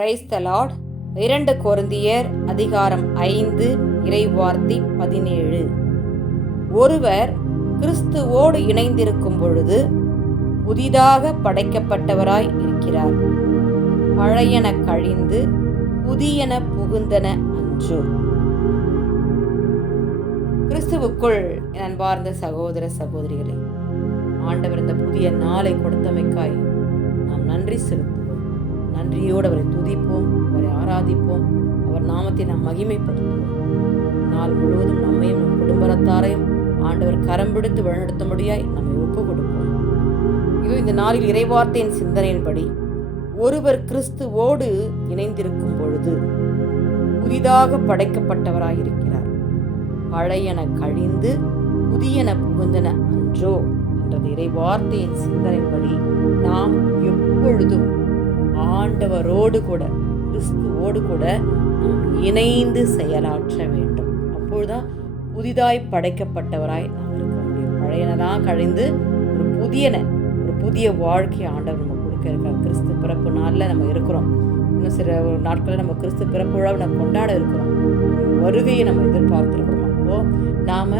Price இரண்டு கொருந்தியர் அதிகாரம் ஐந்து இறைவார்த்தை பதினேழு. ஒருவர் கிறிஸ்துவோடு இணைந்திருக்கும் பொழுது புதிதாக படைக்கப்பட்டவராய் இருக்கிறார். பழையன கழிந்து புதியன புகுந்தன அன்று. கிறிஸ்துவுக்குள் அன்பார்ந்த சகோதர சகோதரிகளே ஆண்டவர் இந்த புதிய நாளை கொடுத்தமைக்காய் நாம் நன்றி செலுத்தும் நன்றியோடு அவரை துதிப்போம் அவரை ஆராதிப்போம். அவர் நாமத்தை நாம் மகிமைப்படுத்துவோம். நாள் முழுவதும் நம்மையும் நம் குடும்பத்தாரையும் ஆண்டவர் கரம் பிடித்து வழிநடத்தும்படியாய் நம்மை ஒப்பு கொடுப்போம் இது இந்த நாளில் இறைவார்த்தையின் சிந்தனையின்படி ஒருவர் கிறிஸ்துவோடு இணைந்திருக்கும் பொழுது புதிதாக படைக்கப்பட்டவராயிருக்கிறார். பழையன கழிந்து புதியன புகுந்தன அன்றோ என்றது இறைவார்த்தையின் சிந்தனைப்படி நாம் எப்பொழுதும் ஆண்டவரோடு கூட கிறிஸ்துவோடு கூட நாம் இணைந்து செயலாற்ற வேண்டும். அப்பொழுதுதான் புதிதாய் படைக்கப்பட்டவராய் நாம் இருக்க முடியும். பழையனெல்லாம் கழிந்து ஒரு புதியன ஒரு புதிய வாழ்க்கை ஆண்டவர் நம்ம கொடுக்க இருக்கிறார் கிறிஸ்து பிறப்பு நாளில் நம்ம இருக்கிறோம். இன்னும் சில நாட்களில் நம்ம கிறிஸ்து பிறப்பு விழாவை நம்ம கொண்டாட இருக்கிறோம். வருகையை நம்ம எதிர்பார்த்துருக்கிறோம். அப்போது நாம்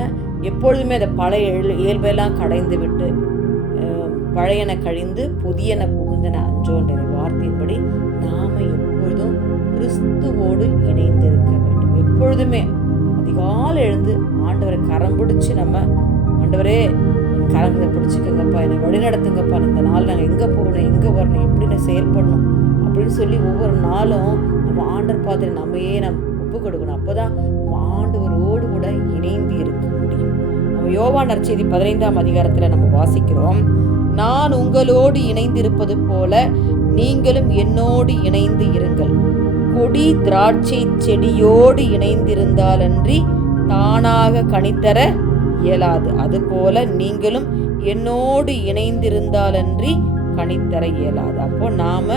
எப்பொழுதுமே அந்த பழைய இயல்பெல்லாம் கடைந்து விட்டு பழையன கழிந்து புதியன புகுந்தன அன்றோன்ற வார்த்தையின்படி நாம் எப்பொழுதும் கிறிஸ்துவோடு இணைந்திருக்க வேண்டும். எப்பொழுதுமே அதிகாலை எழுந்து ஆண்டவரை கரம் பிடிச்சி நம்ம ஆண்டவரே என் கரங்களை பிடிச்சிக்கங்கப்பா என்னை வழிநடத்துங்கப்பா இந்த நாள் நாங்கள் எங்கே போகணும் எங்கே வரணும் எப்படி நான் செயல்படணும் அப்படின்னு சொல்லி ஒவ்வொரு நாளும் நம்ம ஆண்டர் பார்த்து நம்மையே நம்ம ஒப்பு கொடுக்கணும். அப்போ தான் நம்ம ஆண்டவரோடு கூட இணைந்து இருக்க முடியும். நம்ம யோவான் நற்செய்தி பதினைந்தாம் அதிகாரத்தில் நம்ம வாசிக்கிறோம். நான் உங்களோடு இணைந்திருப்பது போல நீங்களும் என்னோடு இணைந்து இருங்கள். கொடி திராட்சை செடியோடு இணைந்திருந்தாலன்றி தானாக கனித்தர இயலாது. அதுபோல நீங்களும் என்னோடு இணைந்திருந்தாலன்றி கனித்தர இயலாது. அப்போ நாம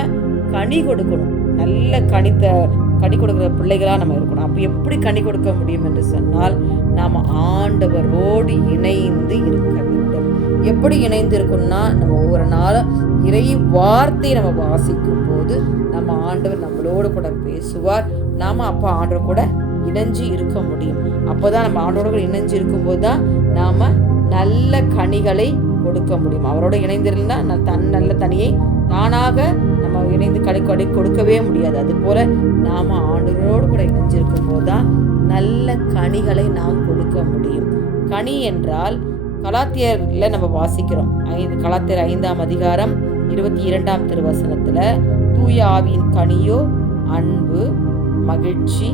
கனி கொடுக்கணும். நல்ல கனித்த கனி கொடுக்குற பிள்ளைகளாக நம்ம இருக்கணும். அப்போ எப்படி கனி கொடுக்க முடியும் என்று சொன்னால் நாம் ஆண்டவரோடு இணைந்து இருக்க வேண்டும். எப்படி இணைந்து இருக்கணும்னா நம்ம ஒவ்வொரு நாளும் இறை வார்த்தையை நம்ம வாசிக்கும் போது நம்ம ஆண்டவர் நம்மளோடு கூட பேசுவார். நாம் அப்போ ஆண்டவர் கூட இணைஞ்சு இருக்க முடியும். அப்போ தான் நம்ம ஆண்டோட கூட இணைஞ்சு இருக்கும்போது தான் நாம் நல்ல கனிகளை கொடுக்க முடியும். அவரோட இணைந்திருந்தால் ந- தன் நல்ல தனியை தானாக நம்ம இணைந்து கடை கடை கொடுக்கவே முடியாது. அது போல நாம ஆண்டவரோடு கூட இணைஞ்சிருக்கும் போது தான் நல்ல கனிகளை நாம் கொடுக்க முடியும். கனி என்றால் கலாத்தியர்ல நம்ம வாசிக்கிறோம். ஐந்து கலாத்தியர் ஐந்தாம் அதிகாரம் இருபத்தி இரண்டாம் திருவசனத்துல தூய ஆவியின் கனியோ அன்பு மகிழ்ச்சி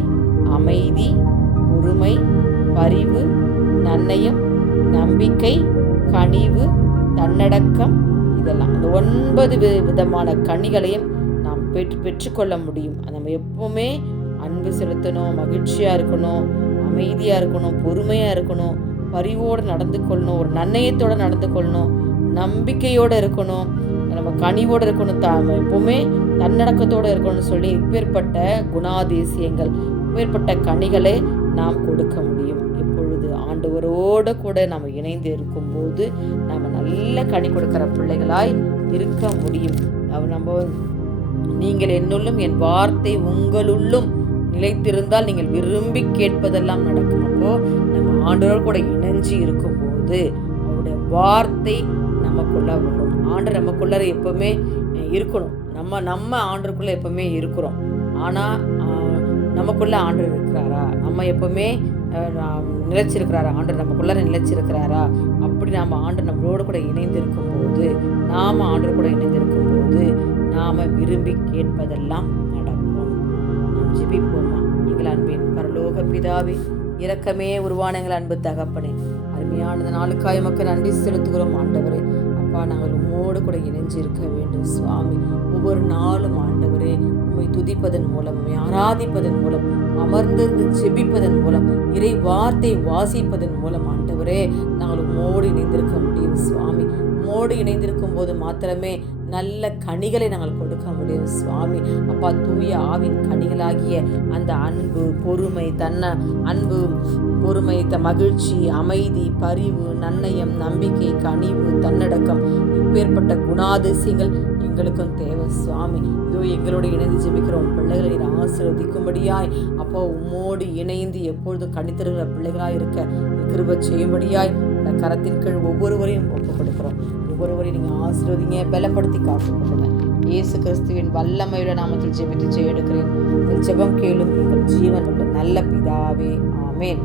அமைதி பொறுமை பரிவு நன்னயம் நம்பிக்கை கனிவு தன்னடக்கம் இதெல்லாம் அந்த ஒன்பது வி- விதமான கனிகளையும் நாம் பெற்று பெற்றுக்கொள்ள முடியும். அது நம்ம எப்பவுமே அன்பு செலுத்தணும் மகிழ்ச்சியாக இருக்கணும் அமைதியாக இருக்கணும் பொறுமையாக இருக்கணும் பரிவோடு நடந்து கொள்ளணும் ஒரு நன்னயத்தோடு நடந்து கொள்ளணும் நம்பிக்கையோடு இருக்கணும் நம்ம கனிவோடு இருக்கணும். த எப்பவுமே தன்னடக்கத்தோடு இருக்கணும்னு சொல்லி இப்பேற்பட்ட குணாதிசயங்கள் இப்பேற்பட்ட கனிகளை நாம் கொடுக்க முடியும். ஆண்டவரோடு கூட நம்ம இணைந்து இருக்கும்போது நம்ம நல்ல கனி கொடுக்கிற பிள்ளைகளாய் இருக்க முடியும். நம்ம நீங்கள் என்னுள்ளும் என் வார்த்தை உங்களுள்ளும் நிலைத்திருந்தால் நீங்கள் விரும்பி கேட்பதெல்லாம் நடக்கும். அப்போ நம்ம ஆண்டவர் கூட இணைஞ்சு இருக்கும்போது அவருடைய வார்த்தை நமக்குள்ள வரும். ஆண்டு நமக்குள்ள எப்பவுமே இருக்கணும். நம்ம நம்ம ஆண்டருக்குள்ள எப்பவுமே இருக்கிறோம். ஆனால் நமக்குள்ள ஆண்டவர் இருக்கிறாரா? நம்ம எப்பவுமே நிலைச்சிருக்கிறாரா? ஆண்டு நமக்குள்ளார நிலைச்சிருக்கிறாரா? அப்படி நாம் ஆண்டு நம்மளோடு கூட இணைந்து இருக்கும்போது நாம் ஆண்டு கூட இணைந்து இருக்கும்போது நாம் விரும்பி கேட்பதெல்லாம் நடக்கும். நாம் ஜிபிப்போமா? எங்கள் அன்பின் பரலோக பிதாவே இரக்கமே உருவான எங்கள் அன்பு தகப்பனே அருமையானது நாளுக்காய் மக்கள் நன்றி செலுத்துகிறோம் ஆண்டவரே. அப்பா நாங்கள் உம்மோடு கூட இணைஞ்சு இருக்க வேண்டும் சுவாமி. ஒவ்வொரு நாளும் ஆண்டவரே உம்மை துதிப்பதன் மூலம் உம்மை ஆராதிப்பதன் மூலம் அமர்ந்திருந்து ஜெபிப்பதன் மூலம் இறை வார்த்தை வாசிப்பதன் மூலம் ஆண்டவரே நாங்கள் உம்மோடு இணைந்திருக்க முடியும் சுவாமி. உம்மோடு இணைந்திருக்கும் போது மாத்திரமே நல்ல கனிகளை நாங்கள் கொடுக்க முடியும் சுவாமி. அப்பா தூய ஆவின் கனிகளாகிய அந்த அன்பு பொறுமை தன்ன அன்பு பொறுமை த மகிழ்ச்சி அமைதி பரிவு நன்னயம் நம்பிக்கை கனிவு தன்னடக்கம் இப்பேற்பட்ட குணாதிசயங்கள் எங்களுக்கும் தேவை சுவாமி. இதோ எங்களோட இணைந்து ஜெபிக்கிறோம். பிள்ளைகளை நீர் ஆசீர்வதிக்கும்படியாய். அப்போ உம்மோடு இணைந்து எப்பொழுதும் கணித்தருகிற பிள்ளைகளாய் இருக்க கிருப செய்யும்படியாய் இந்த கரத்தின் கீழ் ஒவ்வொருவரையும் ஒப்பு கொடுக்கிறோம். ஒவ்வொருவரையும் நீங்கள் ஆசீர்வதிங்க பலப்படுத்தி காத்துக்கொள்ளுங்க. இயேசு கிறிஸ்துவின் வல்லமையுள்ள நாமத்தில் ஜெபித்து ஜெய எடுக்கிறேன் ஜெபம் கேளும் எங்கள் ஜீவன் நல்ல பிதாவே. ஆமேன்.